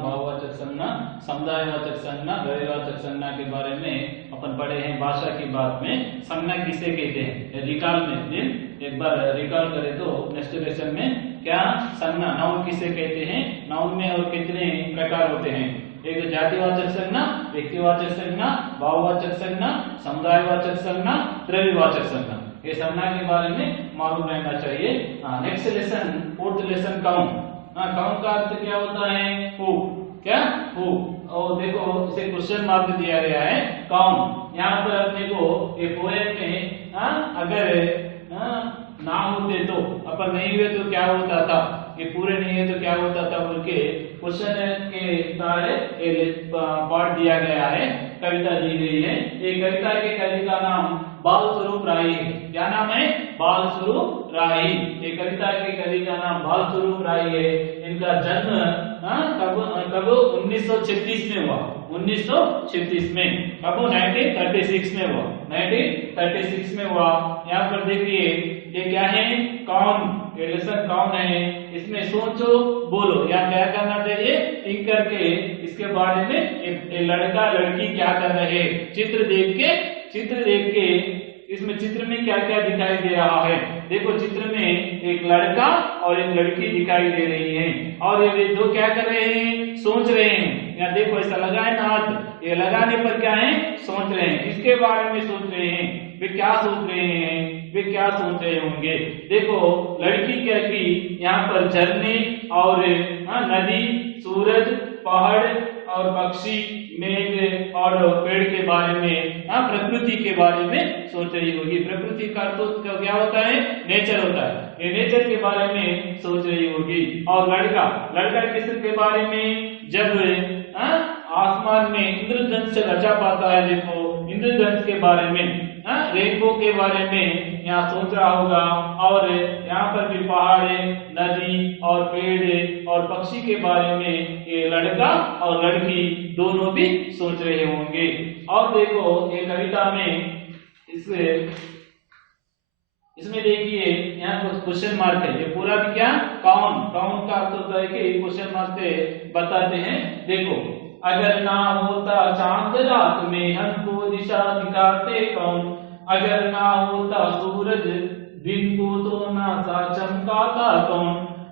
भाववाचक संज्ञा, समुदायवाचक संज्ञा, द्रव्यवाचक संज्ञा के बारे में अपन पढ़े हैं। भाषा की बात में संज्ञा किसे कहते हैं, रिकॉल में दिन एक बार रिकॉल करें तो नेक्स्ट लेसन में क्या संज्ञा नाउन किसे कहते हैं, नाउन में और कितने प्रकार होते हैं। एक जातिवाचक संज्ञा, व्यक्तिवाचक संज्ञा, भाववाचक संज्ञा, समुदायवाचक संज्ञा, द्रव्यवाचक संज्ञा। ये संज्ञा के बारे में मालूम रहना चाहिए। Next lesson, fourth lesson count. Count का अर्थ क्या होता है, हु, क्या हु। और देखो इसे क्वेश्चन मार्क दिया गया है काउंट। यहाँ पर अपने को ये पोएम में अगर ना होते तो अपन नहीं हुए तो क्या होता था, ये पूरे नहीं है तो क्या होता था बोल के क्वेश्चन के सारे पार्ट दिया गया है, कविता दी गई है। ये कविता के कवि का नाम बाल स्वरूप राही है। क्या नाम है, बाल स्वरूप राही। ये कविता के कवि का नाम बाल स्वरूप राही है। इनका जन्म कब 1936 में हुआ, 1936 में, कब 1936 में हुआ, 1936 में हुआ। यहाँ पर देखिए ये क्या है, कौन, ये लेसन कौन है। इसमें सोचो बोलो या क्या करना चाहिए, थिंक करके इसके बारे में एक लड़का लड़की क्या कर रहे हैं, चित्र देख के इसमें चित्र में क्या क्या दिखाई दे रहा है। देखो चित्र में एक लड़का और एक लड़की दिखाई दे रही है और ये दो क्या कर रहे हैं, सोच रहे हैं। यहाँ देखो ऐसा लगा है ना हाथ, ये लगाने पर क्या है, सोच रहे हैं। किसके बारे में सोच रहे हैं, वे क्या सोच रहे हैं, वे क्या सोच रहे होंगे। देखो लड़की क्या की यहाँ पर झरने और नदी, सूरज, पहाड़ और पक्षी, मेघ और पेड़ के बारे में, प्रकृति के बारे में सोच रही होगी। प्रकृति का तो क्या होता है, नेचर होता है। ये नेचर के बारे में सोच रही होगी। और लड़का किसके बारे में, जब आसमान में इंद्रधनुष रचा पाता है, देखो इंद्रधनुष के बारे में, रेनबो के बारे में यहाँ सोच रहा होगा। और यहाँ पर भी पहाड़, नदी और पेड़ और पक्षी के बारे में ये लड़का और लड़की दोनों भी सोच रहे होंगे। और देखो ये कविता में इसमें देखिए यहाँ कुछ क्वेश्चन मार्क है। ये पूरा भी क्या, काउंट का अर्थ होता है कि क्वेश्चन मार्क से बताते हैं। देखो, अगर ना होता चांद रात में हमको दिशा दिखाते कौन, अगर ना होता सूरज दिन को तो ना सा चमकाता कौन,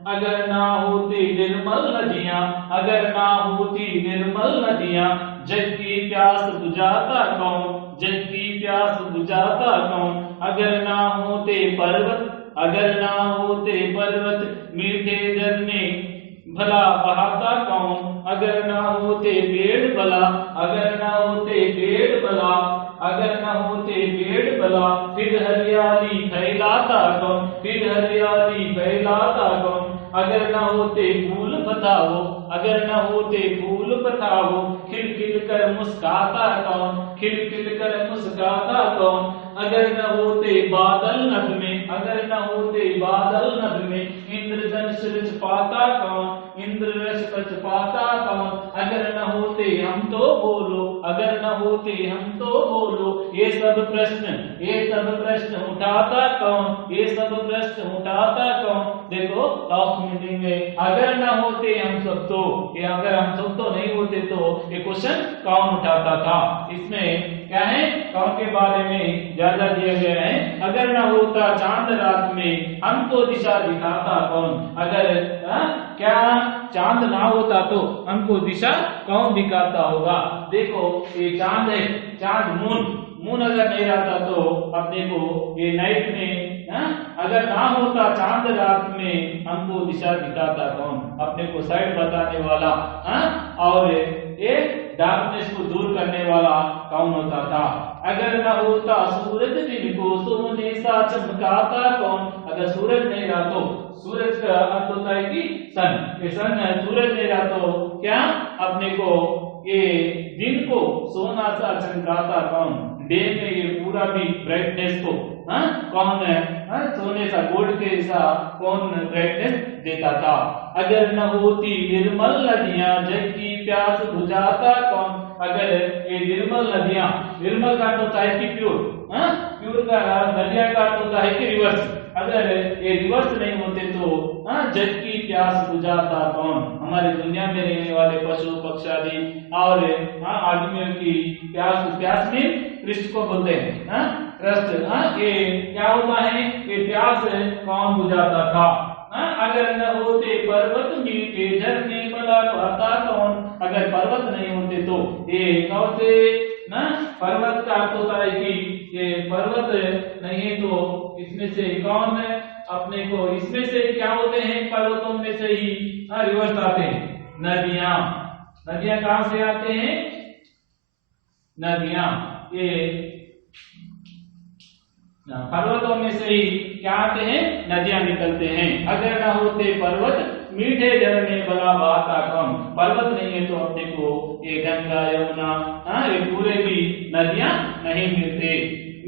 अगर ना होती निर्मल नदियां, अगर ना होती निर्मल नदियां, जग की प्यास बुझाता कौन, जग की प्यास बुझाता कौन, अगर ना होते पर्वत, अगर ना होते पर्वत, मीठे झरने भला बहाता कौन, अगर ना होते पेड़ भला, अगर ना होते पेड़ भला, अगर ना होते पेड़ भला, फिर हरियाली फैलाता कौन, फिर हरियाली फैलाता कौन, अगर ना होते फूल बताओ, अगर ना होते फूल बताओ, खिलखिल कर मुस्काता कौन, खिलखिल कर मुस्काता कौन, अगर न होते बादल नभ में, अगर न होते बादल नभ में, इंद्रधनुष रच पाता कौन, इंद्रधनुष रच पाता कौन, अगर न होते हम तो बोलो, अगर न होते हम तो बोलो, ये सब प्रश्न उठाता कौन, ये सब प्रश्न उठाता कौन। देखो लास्ट मीटिंग में अगर न होते हम सब तो, ये अगर हम सब तो नहीं होते तो ये क्वेश्चन कौन उठाता था। इसमें क्या है, कौन के बारे में ज्यादा दिया गया है। अगर न होता चांद रात में हमको दिशा दिखाता कौन, अगर क्या चांद ना होता तो हमको दिशा कौन दिखाता होगा। देखो ये चांद है, चांद मून अगर नहीं रहता तो अपने को ये नाइट में अगर ना होता चांद रात में हमको दिशा दिखाता कौन, अपने को साइड बताने वाला और ये डार्कनेस को दूर करने वाला कौन होता था। अगर न होता सूरज दिन को सोने सा चमकाता कौन, अगर सूरज नहीं रहा तो, सूरज का अर्थ होता है कि सन, ये सन सूरज नहीं रहा तो क्या अपने को ये दिन को सोना सा चमकाता कौन, डे में ये पूरा भी ब्राइटनेस को कौन सोने सा गोल्ड के जैसा कौन ब्राइटनेस देता था। अगर न होती निर्मल नदियां जग की प्यास बुझाता कौन, अगर ये निर्मल नदियां, निर्मल का तो होता है कि प्योर, प्योर का नदियां का तो होता है कि रिवर्स, अगर ये रिवर्स नहीं होते तो जग की प्यास बुझाता कौन। हमारे दुनिया में रहने वाले पशु पक्षी और आदमियों की प्यास, प्यास में कृष्ण को बोलते हैं कृष्ण। ये क्या होता है, ये प्यास कौन बुझाता था। अगर न होते पर्वत मीठे झरने भला बहता कौन। अगर पर्वत नहीं होते तो ये कौन से ना, पर्वत का अर्थ होता है कि ये पर्वत नहीं है तो इसमें से कौन है अपने को, इसमें से क्या होते हैं, पर्वतों में से ही रिवर्स आते हैं नदियां। नदियां कहां से आते हैं, नदियां ये पर्वतों में से ही क्या आते हैं, नदियां निकलते हैं। अगर ना होते पर्वत मीठे झरने भला बहता कौन। पर्वत नहीं है तो अपने को ये गंगा यमुना ये पूरे भी नदियां नहीं मिलते।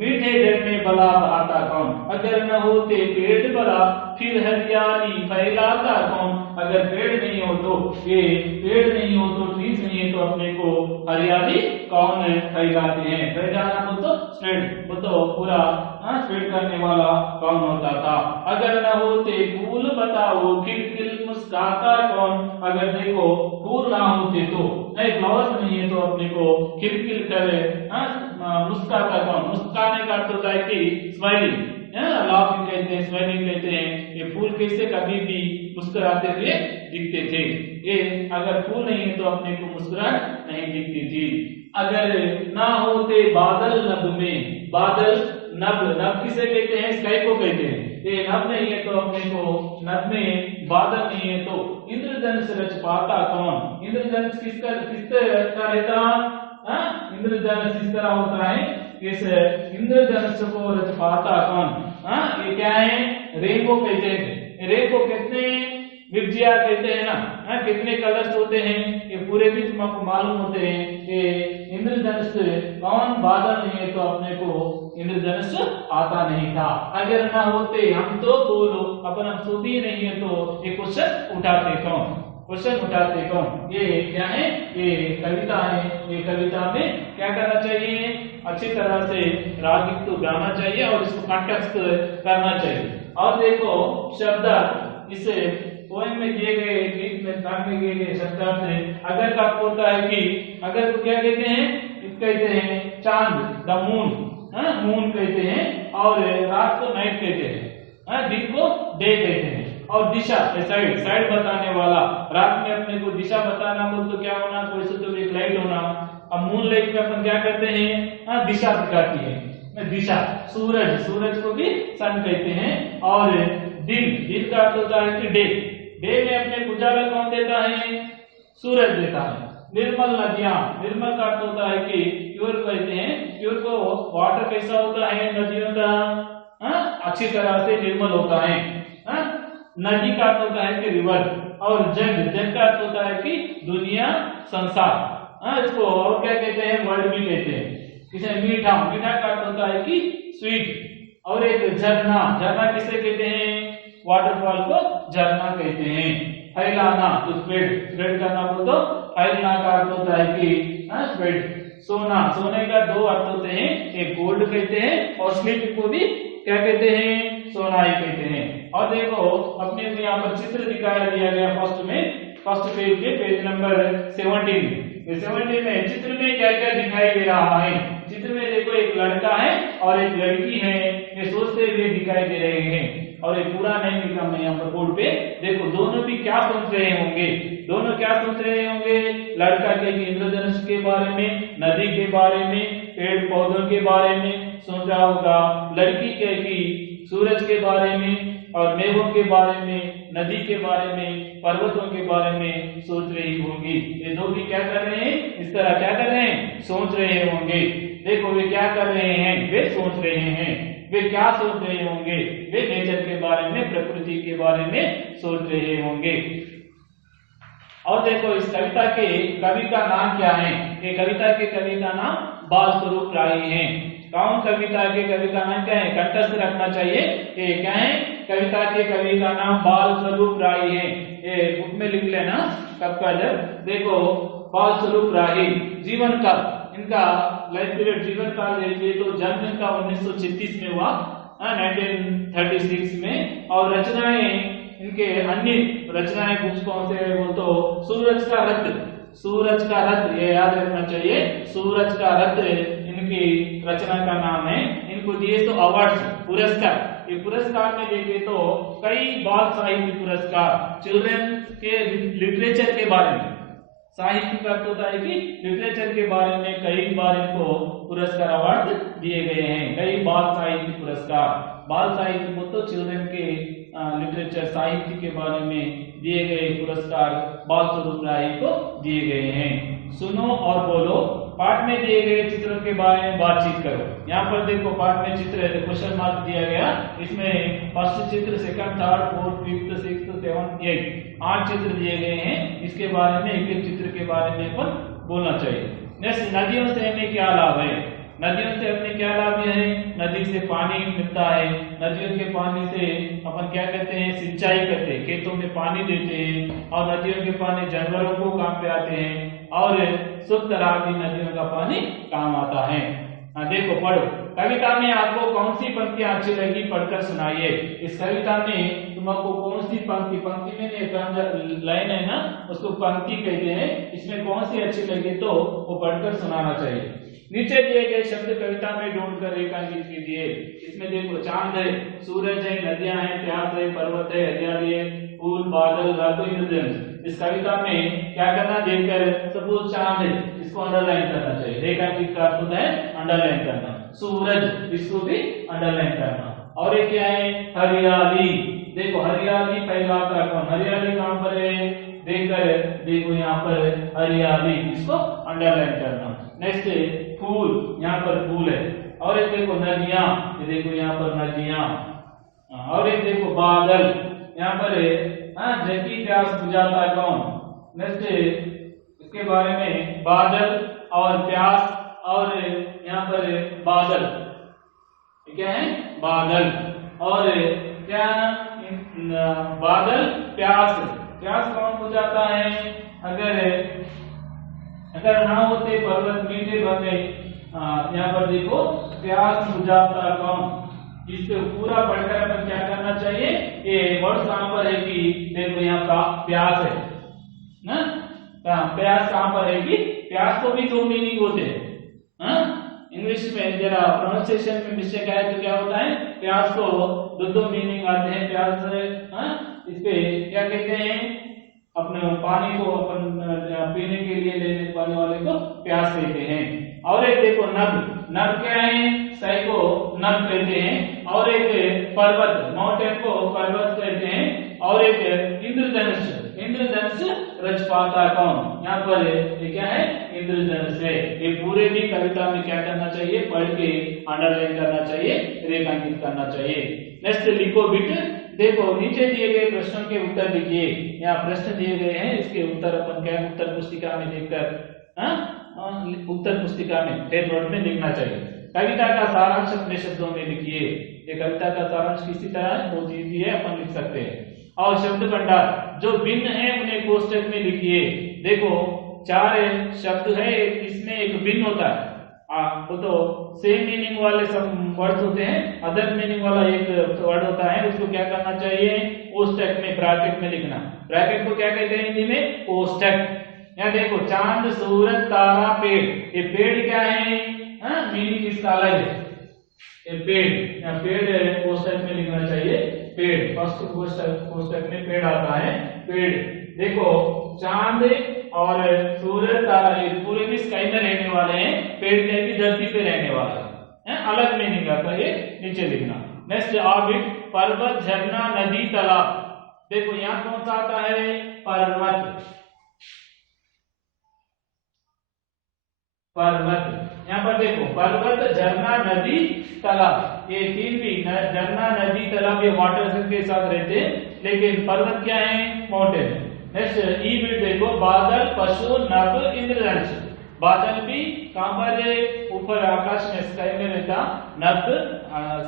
मीठे झरने भला बहता कौन। अगर न होते पेड़ भला फिर हरियाली फैलाता कौन। अगर पेड़ नहीं हो तो ये पेड़ नहीं हो तो ट्रीज नहीं है तो अपने को हरियाली कौन फैलाते हैं। फैलाना बोल तो स्प्रेड, वो तो पूरा स्प्रेड करने वाला कौन होता था। अगर न होते फूल बताओ खिलखिल मुस्कुराता कौन। अगर देखो फूल ना होते तो फ्लावर्स नहीं है तो अपने को खिलखिल करे मुस्कुराता कौन। मुस्कुराने का अर्थ होता है कि स्माइलिंग, लाफिंग कहते हैं, स्माइलिंग कहते हैं। ये फूल कैसे कभी भी मुस्कुराते हुए दिखते थे। ये अगर फूल नहीं है तो अपने को मुस्कुराहट नहीं दिखती थी। अगर ना होते बादल नभ में, बादल नभ, नभ किसे कहते हैं, स्काई को कहते हैं। ये नभ नहीं है तो अपने को नभ में बादल नहीं है तो इंद्रधनुष रच पाता कौन। इंद्रधनुष किस तरह का रहता, इंद्रधनुष इस तरह होता है, इस इंद्रधनुष को रच पाता कौन। ये क्या है, रेनबो कहते हैं। रेनबो कितने विरजिया कहते हैं ना, कितने कलर्स होते हैं ये पूरे भी तुमको मालूम होते हैं। ये इंद्रधनुष कौन, बादल नहीं है तो अपने को इंद्रधनुष आता नहीं था। अगर ना होते हम तो बोलो, अपन हम सोती नहीं है तो ये क्वेश्चन उठाते कौन, क्वेश्चन उठाते कौन। ये क्या है, ये कविता है। ये कविता में क्या करना चाहिए, अच्छी तरह से राग तो गाना चाहिए और इसको कंटेक्स्ट करना चाहिए। और देखो शब्दार्थ, इस पोएम में दिए गए गीत में ताक में दिए गए शब्दार्थ है। अगर का होता है कि अगर को क्या कहते हैं, कहते हैं चांद, द मून, मून कहते हैं, और रात को नाइट कहते हैं, दिन को डे कहते हैं। और दिशा साइड, साइड बताने वाला, रात में अपने को दिशा बताना बोल तो क्या होना, कोई से तो एक लाइट होना। अब मून लाइट में अपन क्या करते हैं, दिशा दिखाती है, दिशा। सूरज, सूरज को भी सन कहते हैं। और दिन, दिन का अर्थ होता है कि डे, डे में अपने उजाला कौन देता है, सूरज देता है। निर्मल नदियां, निर्मल का अर्थ होता है कि प्योर कहते हैं, प्योर को वाटर कैसा होता है नदियों का, अच्छी तरह से निर्मल होता है। नदी का अर्थ होता है कि रिवर। और जग, जग का अर्थ होता है कि दुनिया, संसार। इसको और क्या कहते हैं, वर्ड भी कहते हैं। किसे मीठा, मीठा का अर्थ होता है कि स्वीट। और एक झरना, झरना किसे कहते हैं, वाटरफॉल को झरना कहते हैं। फैलाना तो स्प्रेड, स्प्रेड करना बोल तो फैलना का अर्थ होता है कि स्प्रेड। सोना, सोने का दो अर्थ होते हैं, एक गोल्ड कहते हैं और स्लीप को भी क्या कहते हैं, सोना ही कहते हैं। और देखो अपने को यहाँ पर चित्र दिखाया दिया गया फर्स्ट में, फर्स्ट पेज के पेज नंबर 17। 17 में चित्र में क्या क्या दिखाई दे रहा है। चित्र में देखो एक लड़का है और एक लड़की है, ये सोचते हुए दिखाई दे रहे हैं। और ये पूरा नहीं लिखा मैं यहाँ पर बोर्ड पे, देखो दोनों भी क्या सोच रहे होंगे, दोनों क्या सोच रहे होंगे। लड़का के इंद्रधनुष के बारे में, नदी के बारे में, पेड़ पौधों के बारे में सोच रहा होगा। लड़की के की सूरज के बारे में और मेघों के बारे में, नदी के बारे में, पर्वतों के बारे में सोच रही होंगी। ये दो भी क्या कर रहे हैं, इस तरह क्या कर रहे हैं, सोच रहे होंगे। देखो वे क्या कर रहे हैं, वे सोच रहे हैं। वे क्या सोच रहे होंगे, वे नेचर के बारे में, प्रकृति के बारे में सोच रहे होंगे। और देखो इस कविता के कवि का नाम क्या है, ये कविता के कवि का नाम बाल स्वरूप राय है। कौन कविता के कवि का नाम क्या है, कंठस्थ रखना चाहिए। ये क्या है, कविता के कवि का नाम बाल स्वरूप राय है। ये बुक में लिख लेना कब का जब। देखो बाल स्वरूप राय, जीवन काल इनका, लाइफ पीरियड जीवन काल देखिए तो जन्म इनका 1936 में हुआ 1936 में। और रचनाएं इनके अन्य रचनाएं बुक्स कौन से है वो तो सूरज का रथ, सूरज का रथ ये याद रखना चाहिए, सूरज का रथ इनकी रचना का नाम है। इनको दिए तो अवार्ड्स पुरस्कार, ये पुरस्कार में देखे तो कई बाल साहित्य पुरस्कार, चिल्ड्रन के लिटरेचर के बारे में, साहित्य का अर्थ होता है कि लिटरेचर के बारे में कई बार इनको पुरस्कार अवार्ड दिए गए हैं। कई बाल साहित्य पुरस्कार, बाल साहित्य को तो चिल्ड्रन के लिटरेचर साहित्य के बारे में दिए गए पुरस्कार बाल स्वरूप राय को दिए गए हैं। सुनो और बोलो, पाठ में दिए गए चित्रों के बारे में बातचीत करो। यहाँ पर देखो पाठ में चित्र है, क्वेश्चन मार्क दिया गया, इसमें फर्स्ट चित्र, second, third, fourth, fifth, sixth, seventh, 8 चित्र दिए गए हैं। इसके बारे में एक एक चित्र के बारे में अपन बोलना चाहिए। नेक्स्ट, नदियों से हमें क्या लाभ है? नदियों से हमें क्या लाभ है? नदी से पानी मिलता है, नदियों के पानी से अपन क्या करते हैं, सिंचाई करते हैं, खेतों में पानी देते हैं, और नदियों के पानी जानवरों को काम पे आते हैं, और शुद्ध तरह की नदियों का पानी काम आता है। देखो पढ़ो, कविता में आपको कौन सी पंक्तियां अच्छी लगी पढ़कर सुनाइए। इस कविता में तुमको कौन सी पंक्ति, पंक्ति में नहीं लाइन है ना, उसको पंक्ति कहते हैं, इसमें कौन सी अच्छी लगी तो वो पढ़कर सुनाना चाहिए। नीचे दिए गए शब्द कविता में ढूंढकर रेखांकित कीजिए। इसमें देखो चांद है, सूरज है, नदियां हैं, प्यास है, पर्वत है, हरियाली है, फूल, बादल, रात, इंद्रधनुष। इस कविता में क्या करना, देखकर सपोज चांद है, इसको अंडरलाइन करना चाहिए। रेखांकित का अर्थ होता है अंडरलाइन करना। सूरज, इसको भी अंडरलाइन करना। और ये क्या है, हरियाली। देखो हरियाली फैलाता कौन, हरियाली कहां पर है, देखकर देखो यहाँ पर हरियाली, इसको अंडरलाइन करना। नेक्स्ट फूल, यहाँ पर फूल है। और एक देखो नदियां, ये देखो यहाँ पर नदियां। और एक देखो बादल, यहाँ पर जबकि प्यास बुझाता है कौन। नेक्स्ट इसके बारे में बादल और प्यास, और यहाँ पर बादल, क्या है, बादल। और क्या, बादल प्यास, प्यास कौन बुझाता है, अगर ना होते पर्वत मीठे बने, यहाँ पर देखो प्यास बुझाता कौन। इसको पूरा पढ़कर अपन क्या करना चाहिए, ये वर्ड कहां पर है कि देखो यहाँ का प्यास है ना, प्यास कहां पर है कि प्यास को भी 2 मीनिंग होते हैं। इंग्लिश में जरा प्रोनाउंसिएशन में मिस्टेक आए तो क्या होता है, प्यास को 2 मीनिंग आते हैं। प्यास इस पे क्या कहते हैं, अपने पानी को अपन पीने के लिए लेने पाने वाले को प्यास कहते हैं। और एक देखो नभ, नभ क्या है, स्काई को नभ कहते हैं। और एक पर्वत, माउंटेन को पर्वत कहते हैं। और एक इंद्रधनुष, इंद्रधनुष रच पाता कौन, यहाँ पर ये क्या है, इंद्रधनुष है। ये पूरे भी कविता में क्या करना चाहिए, पढ़ के अंडरलाइन करना चाहिए, रेखांकित करना चाहिए। नेक्स्ट लिखो बिट, देखो नीचे दिए गए प्रश्नों के उत्तर लिखिए। यहाँ प्रश्न दिए गए हैं, इसके उत्तर अपन क्या उत्तर पुस्तिका में देखकर उत्तर पुस्तिका में टेन वर्ड में लिखना चाहिए। कविता का सारांश अपने शब्दों में लिखिए। ये कविता का सारांश किसी तरह बहुत इजी है, अपन लिख सकते हैं। और शब्द भंडार, जो भिन्न है उन्हें कोष्टक में लिखिए। देखो 4 शब्द है, इसमें एक भिन्न होता है, वो तो सेम मीनिंग वाले सब वर्ड्स होते हैं, अदर मीनिंग वाला एक वर्ड होता है, उसको क्या करना चाहिए, कोष्टक में ब्रैकेट में लिखना। ब्रैकेट को क्या कहते हैं हिंदी में, कोष्टक। यहाँ देखो चांद, सूरज, तारा, पेड़, ये पेड़ क्या है, मीनिंग इसका अलग है। ये पेड़, यहाँ पेड़ कोष्टक में लिखना चाहिए, पेड़ फर्स्ट कोष्टक में पेड़ आता है, पेड़। देखो चांद और सूरज, तारा ये पूरे भी स्काई में रहने वाले हैं, पेड़ क्या भी धरती पे रहने वाला है, अलग मीनिंग आता है, नीचे लिखना। नेक्स्ट ऑर्बिट, पर्वत, झरना, नदी, तालाब। देखो यहाँ कौन सा आता है, पर्वत, पर्वत। यहाँ पर देखो पर्वत, झरना, नदी, तालाब, ये 3 भी, झरना, नदी, तालाब ये वाटर के साथ रहते हैं, लेकिन पर्वत क्या है, माउंटेन। नेक्स्ट ई बिट देखो, बादल, पशु, नभ, इंद्रधनुष। बादल भी कहां पर है, ऊपर आकाश में स्काई में रहता, नभ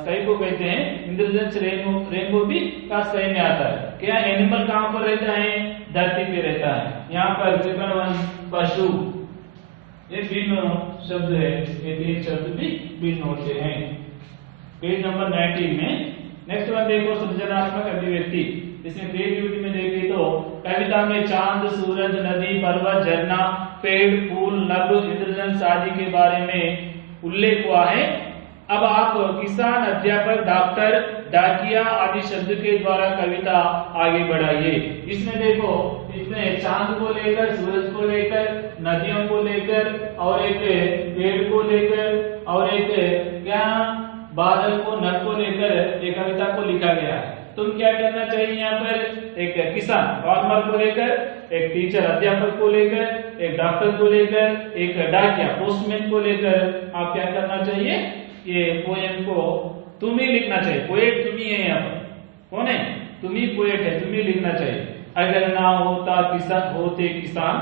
स्काई को कहते हैं, इंद्रधनुष रेनबो भी का स्काई में आता है। क्या एनिमल कहां पर रहता है, धरती पे रहता है। यहाँ पर सेकंड वन पशु, ये भिन्न शब्द है, ये 3 शब्द भी भिन्न होते हैं। पेज नंबर 19 में। नेक्स्ट वन देखो सृजनात्मक अभिव्यक्ति। इसमें क्रिएटिविटी में देखें तो कविता में चांद, सूरज, नदी, पर्वत, झरना, पेड़, फूल, नभ, इंद्रधनुष आदि के बारे में उल्लेख हुआ है। अब आप किसान, अध्यापक, डॉक्टर, डाकिया आदि शब्द के द्वारा कविता आगे बढ़ाइए। इसमें देखो, इसमें चांद को लेकर, सूरज को लेकर, नदियों को लेकर और एक पेड़ को लेकर और एक क्या बादल को, नभ को लेकर एक कविता को लिखा गया है। तुम क्या करना चाहिए यहाँ पर, एक किसान फार्मर को लेकर, एक टीचर अध्यापक को लेकर, एक डॉक्टर को लेकर, एक डाकिया पोस्टमैन को लेकर आप क्या करना चाहिए, ये पोएम को तुम ही लिखना चाहिए। पोएट तुम ही है, यहाँ पर कौन है, तुम ही पोएट है, तुम ही लिखना चाहिए। अगर ना होता किसान, होते किसान,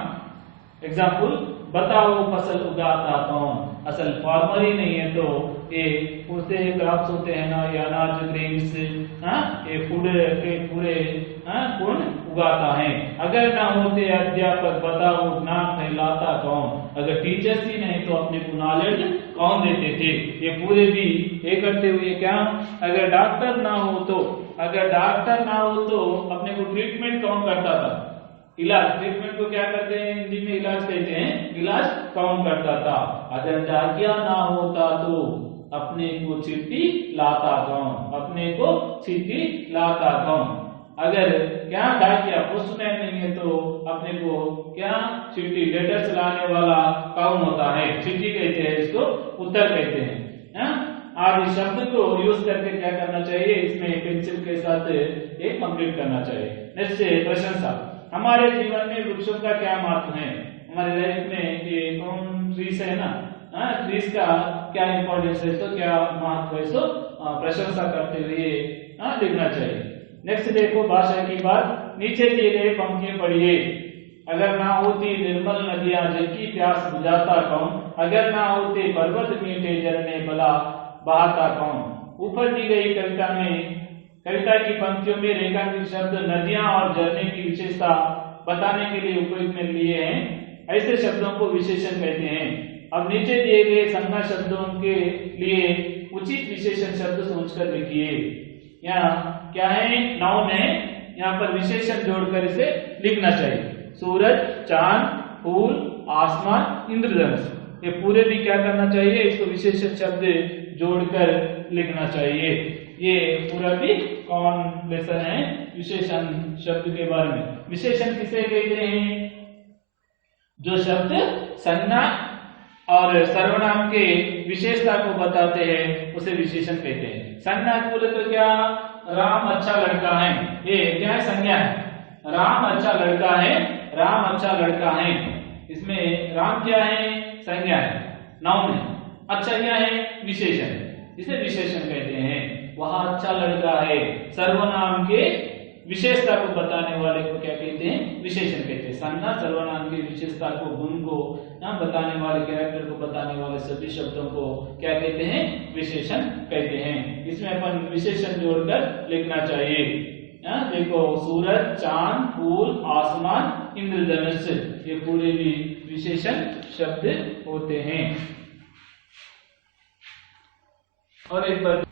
एग्जाम्पल बताओ फसल उगाता कौन, असल फार्मर ही नहीं है तो ये उससे क्रॉप्स होते हैं ना, ये अनाज, ग्रेन्स, ये फूड के पूरे कौन उगाता है। अगर ना होते अध्यापक, बताओ ज्ञान फैलाता कौन, अगर टीचर्स ही नहीं तो अपने को नॉलेज कौन देते थे। ये पूरे भी ये करते हुए क्या, अगर डॉक्टर ना हो तो, अगर डॉक्टर ना हो तो अपने को ट्रीटमेंट कौन करता था, इलाज, ट्रीटमेंट को क्या करते हैं हिंदी में, इलाज कहते हैं, इलाज कौन करता था। अगर डाकिया ना होता तो अपने को चिट्ठी लाता कौन, अपने को चिट्ठी लाता कौन। अगर क्या डाकिया पोस्टमैन नहीं है तो अपने को क्या चिट्ठी, लेटर्स लाने वाला कौन होता है, चिट्ठी कहते हैं, इसको उत्तर कहते हैं। आज इस शब्द को यूज करके क्या करना चाहिए, इसमें पेंसिल के साथ एक कंप्लीट करना चाहिए। नेक्स्ट प्रशंसा। हमारे जीवन में वृक्षों का क्या महत्व है, हमारे लाइफ में ये कौन ट्रीज है ना, ट्रीज का क्या इंपॉर्टेंस है, तो क्या महत्व है, तो प्रशंसा करते हुए लिखना चाहिए। नेक्स्ट देखो भाषा की बात, नीचे दिए गए पंक्तियां पढ़िए। अगर ना होती निर्मल नदियां जिनकी प्यास बुझाता कौन, अगर ना होते पर्वत मीठे झरने भला बहाता कौन। ऊपर दी गई कविता में, कविता की पंक्तियों में रेखांकित शब्द नदियां और झरने की विशेषता बताने के लिए उपयोग में लिए हैं, ऐसे शब्दों को विशेषण कहते हैं। अब नीचे दिए गए संज्ञा शब्दों के लिए उचित विशेषण शब्द सोचकर लिखिए। यहाँ क्या है, नाउन है, यहाँ पर विशेषण जोड़कर इसे लिखना चाहिए। सूरज, चांद, फूल, आसमान, इंद्रधनुष, ये पूरे भी क्या करना चाहिए, इसको विशेषण शब्द जोड़कर लिखना चाहिए। ये पूरा भी कौन लेसन है, विशेषण शब्द के बारे में। विशेषण किसे कहते हैं, जो शब्द संज्ञा और सर्वनाम के विशेषता को बताते हैं उसे विशेषण कहते हैं। संज्ञा बोले तो क्या, राम अच्छा लड़का है, ये क्या है, संज्ञा है। राम अच्छा लड़का है, राम अच्छा लड़का है, इसमें राम क्या है, संज्ञा है, नाउन है। अच्छा क्या है, विशेषण, इसे विशेषण कहते हैं। वह अच्छा लड़का है, सर्वनाम के विशेषता को बताने वाले को क्या कहते हैं, विशेषण कहते हैं। संज्ञा सर्वनाम की विशेषता को, गुण को बताने वाले, कैरेक्टर को बताने वाले सभी शब्दों को क्या कहते हैं, विशेषण कहते हैं। इसमें अपन विशेषण जोड़कर लिखना चाहिए। देखो सूरज, चांद, फूल, आसमान, इंद्रधनुष, ये पूरे भी विशेषण शब्द होते हैं। और एक बार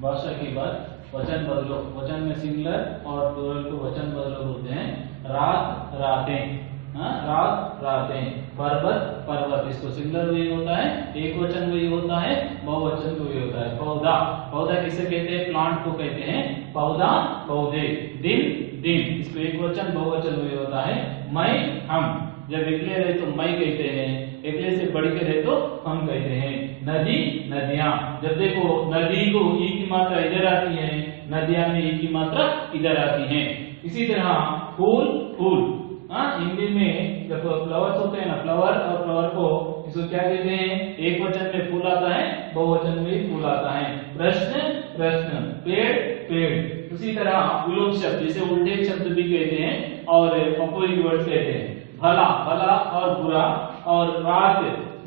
भाषा की बात, वचन बदलो, वचन में सिंगुलर और प्लूरल को वचन बदलो होते हैं। रात, रातें, रात, रातें, पर्वत, पर्वत, इसको सिंगुलर वही होता है, एक वचन वही होता है, बहुवचन वही होता है। पौधा, पौधा किसे कहते हैं, प्लांट को कहते हैं पौधा, पौधे। दिन, दिन, इसको एक वचन बहुवचन वही होता है। मैं, हम, जब एकले रहे तो मैं कहते हैं, एकले से बढ़ के रहे तो हम कहते हैं। नदी, नदियां, जब देखो नदी को ई की मात्रा इधर आती है, नदियां में ई की मात्रा इधर आती है। इसी तरह फूल, फूल, हिंदी में जब फ्लावर्स होते हैं ना, फ्लावर और फ्लावर को इसको क्या कहते हैं, एक वचन में फूल आता है, बहुवचन में फूल आता है। प्रश्न, प्रश्न, पेड़, पेड़। उसी तरह विलोम शब्द, जिसे उल्टे शब्द भी कहते हैं और अपोजिट वर्ड कहते हैं। भला, भला और बुरा, और रात,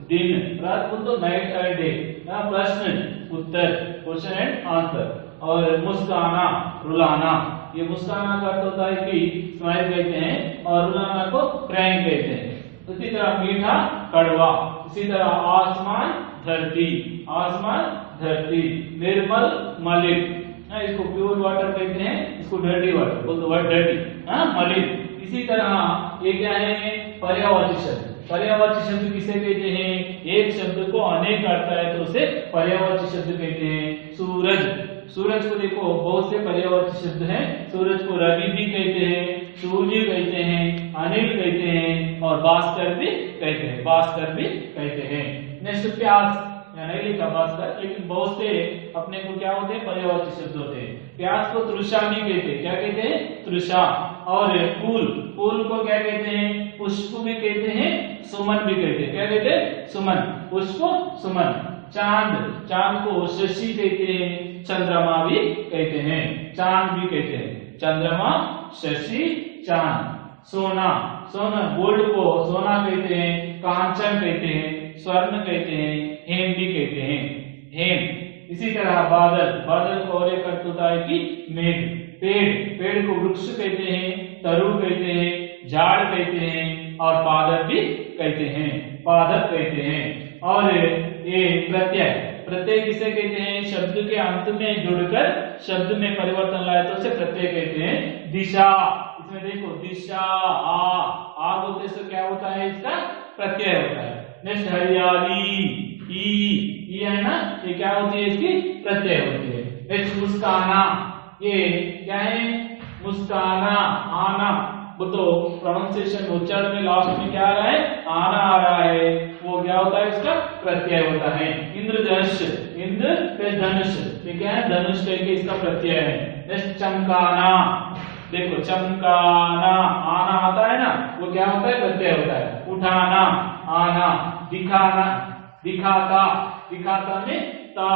दिन, रात को तो नाइट और डे। प्रश्न, उत्तर, क्वेश्चन एंड आंसर। और मुस्काना, रुलाना, ये मुस्काना का अर्थ होता है कि स्माइल कहते हैं और रुलाना को क्रैंक कहते हैं। उसी तरह मीठा, कड़वा। इसी तरह आसमान, धरती, आसमान, धरती। निर्मल मलिन, इसको प्योर वाटर कहते हैं, इसको डर्टी वाटर बोल दो, डर्टी, मलिन। इसी तरह ये क्या है, पर्यायवाची शब्द। पर्यायवाची शब्द किसे कहते हैं, एक शब्द को अनेक अर्थ है तो उसे पर्यायवाची शब्द कहते हैं। सूरज, सूरज को देखो बहुत से पर्यायवाची शब्द हैं। सूरज को रवि भी कहते हैं, सूर्य कहते हैं, अनिल कहते हैं और भास्कर भी कहते हैं, भास्कर भी कहते हैं। नेक्स्ट प्यास, नहीं लिखा भास्कर, लेकिन बहुत से अपने को क्या होते हैं, पर्यायवाची शब्द होते हैं। प्यास को तृषा भी कहते हैं, क्या कहते हैं, तृषा। और फूल, फूल को क्या कहते हैं, पुष्प भी कहते हैं, सुमन भी कहते हैं, क्या कहते हैं, सुमन, पुष्प सुमन। चांद, चांद को शशि कहते हैं, चंद्रमा भी कहते हैं, चांद भी कहते हैं, चंद्रमा, शशि, चांद। सोना, सोना, गोल्ड को सोना कहते हैं, कांचन कहते हैं, स्वर्ण कहते हैं, हेम भी कहते हैं, हेम। इसी तरह बादल, बादल को और एक अर्थ होता है कि मेघ। पेड़, पेड़ को वृक्ष कहते हैं, तरु कहते हैं, झाड़ कहते हैं और पादप भी कहते हैं, पादप कहते हैं। और ये प्रत्यय, प्रत्यय किसे कहते हैं, शब्द के अंत में जुड़कर शब्द में परिवर्तन लाए तो उसे प्रत्यय कहते हैं। दिशा, इसमें देखो दिशा, आ बोलते से क्या होता है, इसका प्रत्यय होता है। नेक्स्ट हरियाली, ई है ना, ये क्या होती है, इसकी प्रत्यय होती है। नेक्स्ट मुस्काना, ये क्या है, मुस्काना, आना। वो तो प्रोनाउंसिएशन उच्चारण में लास्ट में क्या आ रहा है, आना आ रहा है, वो क्या होता है, इसका प्रत्यय होता है। इंद्रधनुष, इंद्र पे धनुष, ये क्या है, धनुष करके इसका प्रत्यय है। नेक्स्ट चमकाना, देखो चमकाना, आना आता है ना, वो क्या होता है, प्रत्यय होता है। उठाना, आना। दिखाना, दिखाता, दिखाता में ता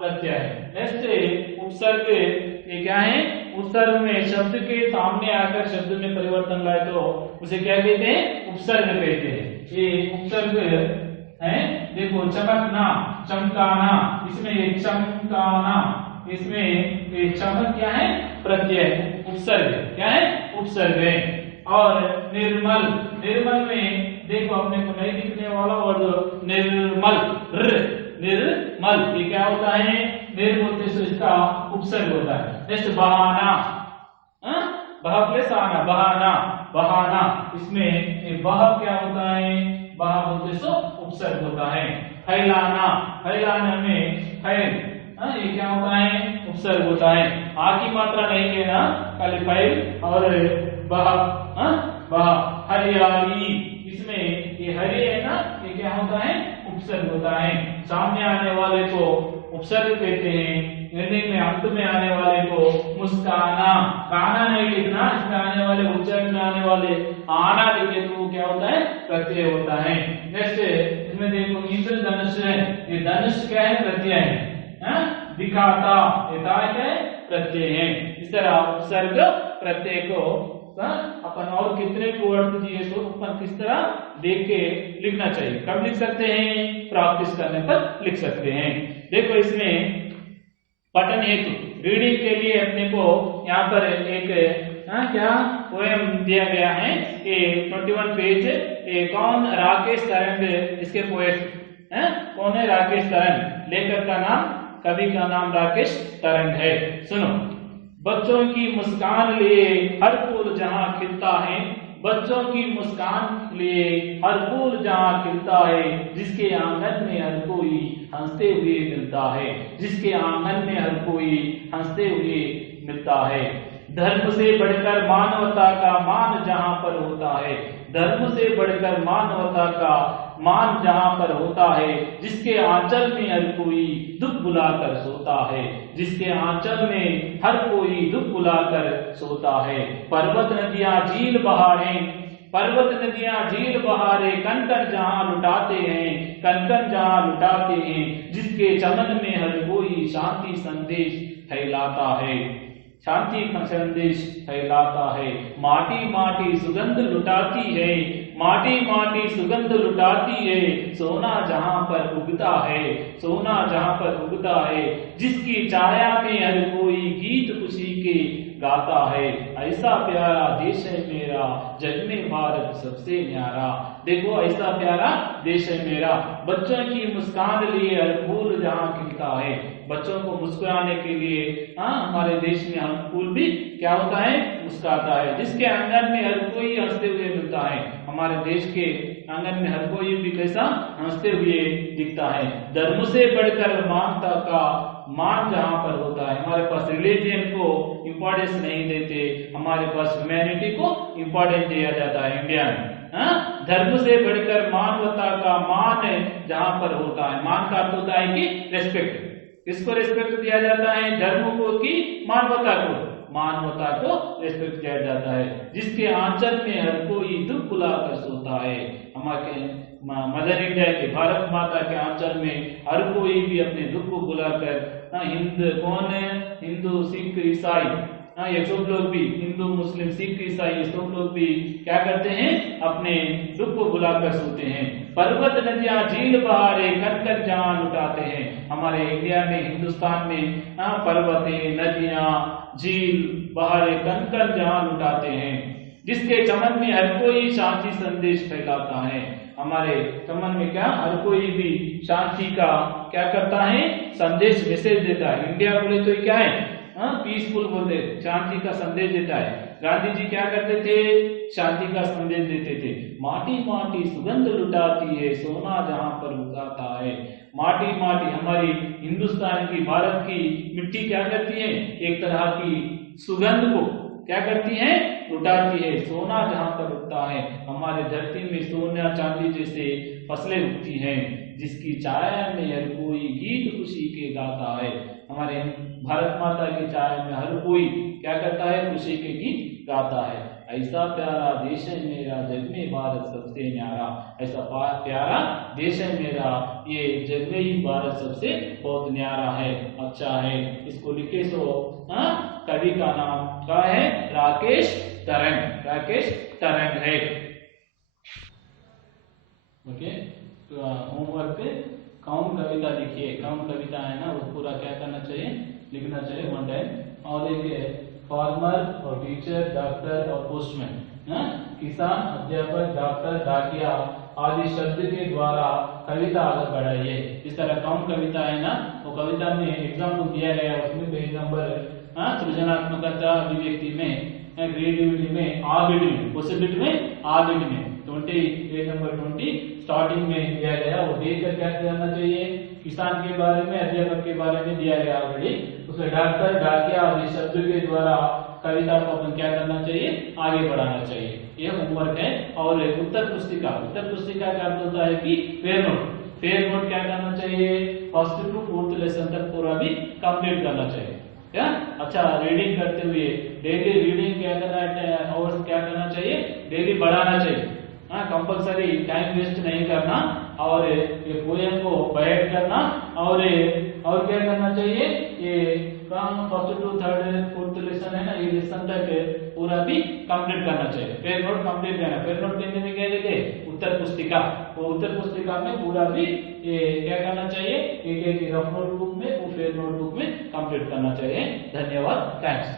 प्रत्यय है। नेक्स्ट उपसर्ग, ये क्या है, उपसर्ग में शब्द के सामने आकर शब्द में परिवर्तन लाए तो उसे क्या कहते हैं, उपसर्ग कहते हैं। ये उपसर्ग है, देखो चमकना, चमकाना, इसमें ये चमकाना, इसमें ये चमक क्या है, प्रत्यय, उपसर्ग, क्या है, उपसर्ग है। और निर्मल, निर्मल में देखो अपने को नहीं दिखने वाला और निर्मल, निर्मल, ये क्या होता है, निर् बोलते से इसका उपसर्ग होता है। नेक्स्ट बहाना, बह प्लस आना, बहाना, बहाना, इसमें बह क्या होता है, बह बोलते से उपसर्ग होता है। फैलाना, फैलाना में फैल, ये क्या होता है, उपसर्ग होता है। आ की मात्रा नहीं लेना, खाली फैल और बह, बह। हरियाली, इसमें ये हरि है ना, ये क्या होता है, उपसर्ग होता है। सामने आने वाले को उपसर्ग कहते हैं, एंडिंग में अंत में आने वाले को मुस्काना। काना नहीं लिखना, इसमें आने वाले उच्चारण में आने वाले आना लिखे तो वो क्या होता है, प्रत्यय होता है। नेक्स्ट इसमें देखो इंद्रधनुष है, ये धनुष क्या है, प्रत्यय है। दिखाता, ये क्या है, प्रत्यय है। इस तरह उपसर्ग प्रत्यय को अपन और कितने को अर्थ दिए तो अपन किस तरह देख के लिखना चाहिए। कब लिख सकते हैं, प्रैक्टिस करने पर लिख सकते हैं। देखो इसमें पठन हेतु रीडिंग के लिए अपने को यहाँ पर एक क्या पोएम दिया गया है, ये 21 पेज। ये कौन, राकेश तरंग इसके पोएट हैं, कौन है, राकेश तरंग। लेखक का नाम, कवि का नाम राकेश तरंग है। सुनो, बच्चों की मुस्कान लिए हर फूल जहां खिलता है, बच्चों की मुस्कान लिए हर फूल जहां खिलता है, जिसके आंगन में हर कोई हंसते हुए मिलता है, जिसके आंगन में हर कोई हंसते हुए मिलता है। धर्म से बढ़कर मानवता का मान जहां पर होता है, धर्म से बढ़कर मानवता का मान जहां पर होता है, जिसके आंचल में हर कोई दुख बुलाकर सोता है, जिसके आंचल में हर कोई दुख बुलाकर सोता है। पर्वत नदियां झील बहारें, पर्वत नदियां झील बहारे, कण कण जहां लुटाते हैं, कण कण जहां लुटाते हैं, जिसके चमन में हर कोई शांति संदेश फैलाता है, शांति का संदेश फैलाता है। माटी माटी सुगंध लुटाती है, माटी माटी सुगंध लुटाती है, सोना जहां पर उगता है, सोना जहां पर उगता है, जिसकी छाया में हर कोई गीत खुशी के गाता है। ऐसा प्यारा देश है मेरा, जग में भारत सबसे न्यारा। देखो ऐसा प्यारा देश है मेरा, बच्चों की मुस्कान लिए हर फूल जहां खिलता है। बच्चों को मुस्कुराने के लिए हमारे देश में हर फूल भी क्या होता है, मुस्कुराता है। जिसके आंगन में हर कोई हंसते हुए मिलता है, हमारे देश के आंगन में हर कोई भी कैसा हंसते हुए दिखता है। धर्म से बढ़कर मानवता का मान जहां पर होता है, हमारे पास रिलीजन को इंपॉर्टेंस नहीं देते, हमारे पास ह्यूमैनिटी को इंपॉर्टेंस दिया जाता है इंडिया में। धर्म से बढ़कर मानवता का मान जहां पर होता है, मान का अर्थ होता है कि रेस्पेक्ट, किसको रेस्पेक्ट दिया जाता है, धर्म को कि मानवता को, मानवता को रेस्पेक्ट दिया जाता है। जिसके आंचल में हर कोई दुख बुलाकर सोता है, हमारे मदर इंडिया के भारत माता के आंचल में हर कोई भी अपने दुख को बुलाकर, हिंदू कौन है, हिंदू सिख ईसाई, ये सब लोग भी, हिंदू मुस्लिम सिख ईसाई ये सब लोग भी क्या करते हैं, अपने दुख को बुलाकर सोते हैं। पर्वत नदियां झील बहारे कर कर जान उठाते हैं, हमारे इंडिया में हिंदुस्तान में पर्वतें नदियां झील बहारे कर कर जान उठाते हैं। जिसके चमन में हर कोई शांति संदेश फैलाता है, हमारे चमन में क्या हर कोई भी शांति का क्या करता है, संदेश मैसेज देता है। इंडिया बोले तो क्या है, पीसफुल बोलते, शांति का संदेश देता है। गांधी जी क्या करते थे, शांति का संदेश देते थे। माटी माटी सुगंध लुटाती है, सोना जहां पर उगाता है। माटी माटी हमारी हिंदुस्तान की भारत की मिट्टी क्या करती है, एक तरह की सुगंध को क्या करती है, लुटाती है। सोना जहां पर उगता है, हमारे धरती में सोना चांदी जैसे फसलें उगती हैं। जिसकी छाया में हर कोई गीत खुशी के गाता है, हमारे भारत माता की छाया में हर कोई क्या करता है, खुशी के गीत गाता है। ऐसा प्यारा देश है मेरा, जग में भारत सबसे न्यारा। ऐसा प्यारा देश है मेरा, ये जग में ही भारत सबसे बहुत न्यारा है, अच्छा है। इसको लिखे सो कवि का नाम क्या है, राकेश तरंग, राकेश तरंग है। ओके, तो होमवर्क कौन कविता लिखिए, कौन कविता है ना वो पूरा क्या करना चाहिए, लिखना चाहिए वन टाइम। और एक फार्मर और टीचर, डॉक्टर और पोस्टमैन, किसान, अध्यापक, डॉक्टर, डाकिया आदि शब्द के द्वारा कविता आगे बढ़ाइए। इस तरह कौन कविता है ना, वो कविता में एग्जाम्पल दिया गया, उसमें पेज नंबर सृजनात्मकता अभिव्यक्ति में, क्रिएटिविटी में, आबिड में, पॉसिबिलिटी में, आबिड में 20 पेज नंबर 20 स्टार्टिंग में दिया गया। वो देखकर क्या करना चाहिए, किसान के बारे में, अध्यापक के बारे में दिया गया ऑलरेडी। उसमें डॉक्टर, डाकिया आदि शब्द के द्वारा कविता को अपन क्या करना चाहिए, आगे बढ़ाना चाहिए। यह होमवर्क है। और उत्तर पुस्तिका, उत्तर पुस्तिका का अर्थ होता है कि फेयर नोट, फेयर नोट क्या करना चाहिए, फर्स्ट टू फोर्थ लेसन तक पूरा भी कंप्लीट करना चाहिए। क्या अच्छा, रीडिंग करते हुए डेली रीडिंग क्या करना है, और क्या करना चाहिए, डेली बढ़ाना चाहिए। कंपलसरी टाइम वेस्ट नहीं करना, और ये पोएम को बैठ करना, और क्या करना चाहिए, ये first to third fourth lesson है ना, ये लेसन तक पूरा भी कंप्लीट करना चाहिए। फेयर नोट कंप्लीट करना, फेयर नोट कहने में क्या कहते हैं, उत्तर पुस्तिका। वो उत्तर पुस्तिका में पूरा भी ये क्या करना चाहिए, एक एक रफ नोटबुक में, वो फेयर नोटबुक में कंप्लीट करना चाहिए। धन्यवाद, थैंक्स।